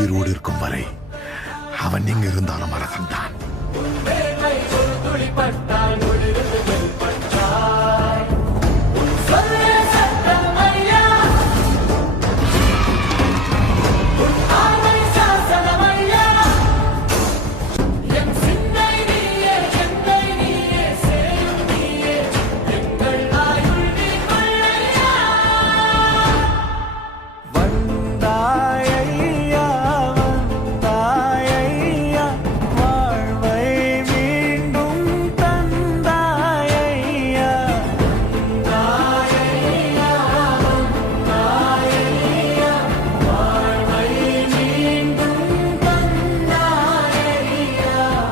உயிரோடு இருக்கும் வரை அவன் எங்கிருந்தாலும் அரசன் தான்